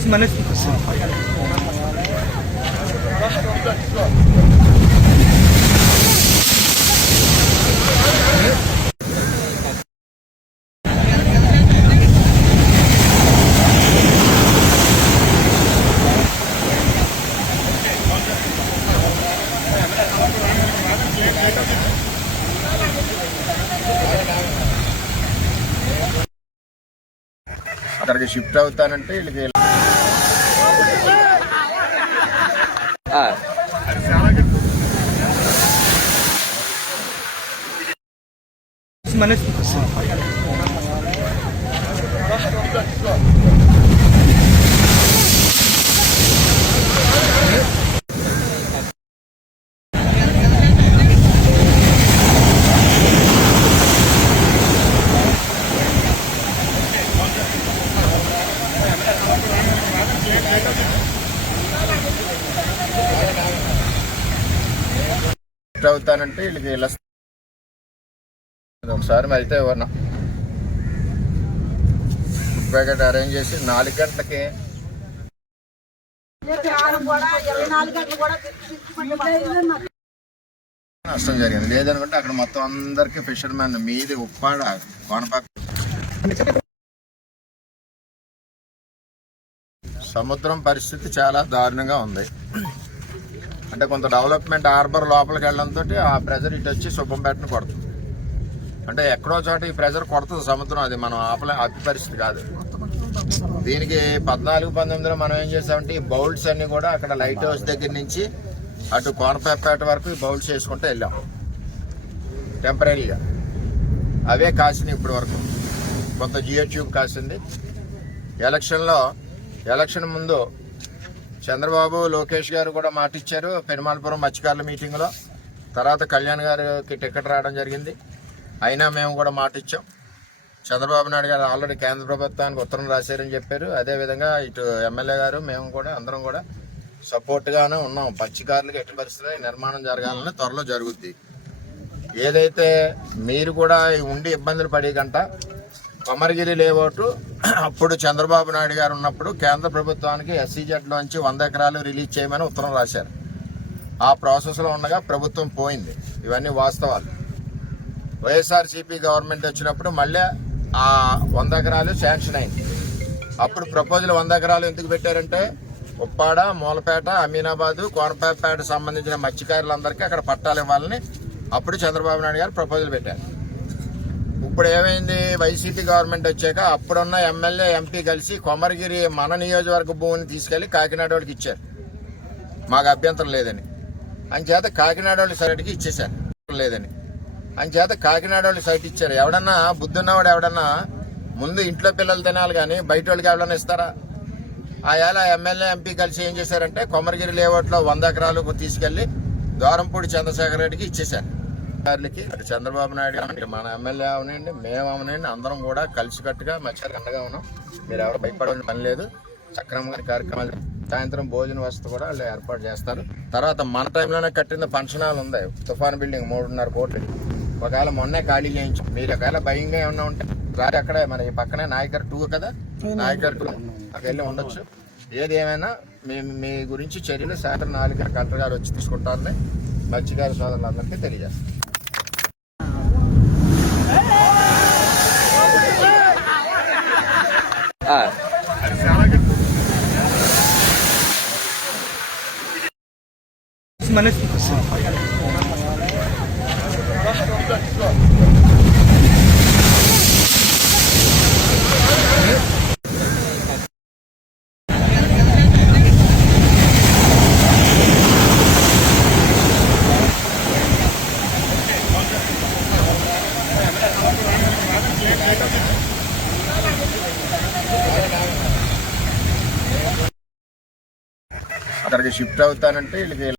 Semangat. అక్కడికి shift అవుతానంటే వీళ్ళకి మనసు అవుతానంటే వీళ్ళకి ఇలా ఒకసారి అయితే ఎవరన్నా ఫుడ్ ప్యాకెట్ అరేంజ్ చేసి నాలుగు గంటలకి నష్టం జరిగింది. లేదనుకుంటే అక్కడ మొత్తం అందరికి ఫిషర్ మ్యాన్ మీది ఉప్పాడ కోనపాక సముద్రం పరిస్థితి చాలా దారుణంగా ఉంది. అంటే కొంత డెవలప్మెంట్ హార్బర్ లోపలికి వెళ్ళడంతో ఆ ప్రెజర్ ఇటు వచ్చి సుబ్బంపేటను కొడుతుంది. అంటే ఎక్కడో చోట ఈ ప్రెజర్ కొడుతుంది సముద్రం అది మనం ఆపలే ఆపే పరిస్థితి కాదు. దీనికి పద్నాలుగు పంతొమ్మిదిలో మనం ఏం చేసామంటే ఈ బౌల్స్ అన్ని కూడా అక్కడ లైట్ హౌస్ దగ్గర నుంచి అటు కోనపేట వరకు ఈ బౌల్స్ వేసుకుంటూ వెళ్ళాం. టెంపరీగా అవే కాసినాయి ఇప్పటి వరకు. కొంత జియో ట్యూబ్ కాసింది. ఎలక్షన్లో ఎలక్షన్ ముందు చంద్రబాబు లోకేష్ గారు కూడా మాట ఇచ్చారు పెరుమాళపురం మత్స్యకారుల మీటింగ్లో తర్వాత కళ్యాణ్ గారికి టికెట్ రావడం జరిగింది. అయినా మేము కూడా మాట ఇచ్చాం చంద్రబాబు నాయుడు గారు ఆల్రెడీ కేంద్ర ప్రభుత్వానికి ఉత్తరం రాశారని చెప్పారు. అదేవిధంగా ఇటు ఎమ్మెల్యే గారు మేము కూడా అందరం కూడా సపోర్ట్గానే ఉన్నాం. మత్స్యకారులకు ఎట్టి పరిస్థితుల్లో నిర్మాణం జరగాలని త్వరలో జరుగుద్ది. ఏదైతే మీరు కూడా ఉండి ఇబ్బందులు పడే కంట కొమరగిరి లేఅవుట్. అప్పుడు చంద్రబాబు నాయుడు గారు ఉన్నప్పుడు కేంద్ర ప్రభుత్వానికి ఎస్సీజెడ్లోంచి వంద ఎకరాలు రిలీజ్ చేయమని ఉత్తరం రాశారు. ఆ ప్రాసెస్లో ఉండగా ప్రభుత్వం పోయింది. ఇవన్నీ వాస్తవాలు. వైఎస్ఆర్సీపీ గవర్నమెంట్ వచ్చినప్పుడు మళ్ళీ ఆ వంద ఎకరాలు శాంక్షన్ అయింది. అప్పుడు ప్రపోజల్ వంద ఎకరాలు ఎందుకు పెట్టారంటే ఉప్పాడ మూలపేట అమీనాబాదు కోనపేట సంబంధించిన మత్స్యకారులందరికీ అక్కడ పట్టాలు ఇవ్వాలని అప్పుడు చంద్రబాబు నాయుడు గారు ప్రపోజల్ పెట్టారు. ఇప్పుడు ఏమైంది? వైసీపీ గవర్నమెంట్ వచ్చాక అప్పుడున్న ఎమ్మెల్యే ఎంపీ కలిసి కొమరగిరి మన నియోజకవర్గ భూమిని తీసుకెళ్ళి కాకినాడ వాళ్ళకి ఇచ్చారు. మాకు అభ్యంతరం లేదని. అంచేత కాకినాడ వాళ్ళు సైట్కి ఇచ్చేశారు. లేదని. అంచేత కాకినాడ వాళ్ళు సైట్ ఇచ్చారు. ఎవడన్నా బుద్ధున్నవాడు ఎవడన్నా ముందు ఇంట్లో పిల్లలు తినాలి కానీ బయట వాళ్ళకి ఎవడన్నా ఇస్తారా? ఆయాల ఎమ్మెల్యే ఎంపీ కలిసి ఏం చేశారంటే కొమరగిరి లేఅవుట్లో వంద ఎకరాలకు తీసుకెళ్ళి ద్వారంపూడి చంద్రశేఖర్ రెడ్డికి ఇచ్చేశారు. అధికారులకి అటు చంద్రబాబు నాయుడు గారు మన ఎమ్మెల్యే అవనండి మేము అవనండి అందరం కూడా కలిసికట్టుగా మధ్యాహ్నం అండగా ఉన్నాం. మీరు ఎవరు భయపడాల్సిన పని లేదు. సక్రమంగా కార్యక్రమాలు సాయంత్రం భోజన వసతి కూడా వాళ్ళు ఏర్పాటు చేస్తారు. తర్వాత మన టైంలోనే కట్టిన ఫంక్షన్ హాల్ ఉంది. తుఫాన్ బిల్డింగ్ మూడున్నర కోట్లు. ఒకవేళ మొన్నే ఖాళీ చేయించు మీరు ఒకవేళ భయంగా ఏమన్నా ఉంటే రాత్రి అక్కడే మన ఈ పక్కనే నాయకర్ టూ కదా? నాయకర్ టూ అక్కడ వెళ్ళి ఉండొచ్చు. ఏది ఏమైనా మేము మీ గురించి చర్యలు సాయంత్రం నాలుగు కలెక్టర్ గారు వచ్చి తీసుకుంటారని మత్స్యకార సోదరులందరికీ తెలియజేస్తాం. మనసు అక్కడికి షిఫ్ట్ అవుతానంటే వీళ్ళకి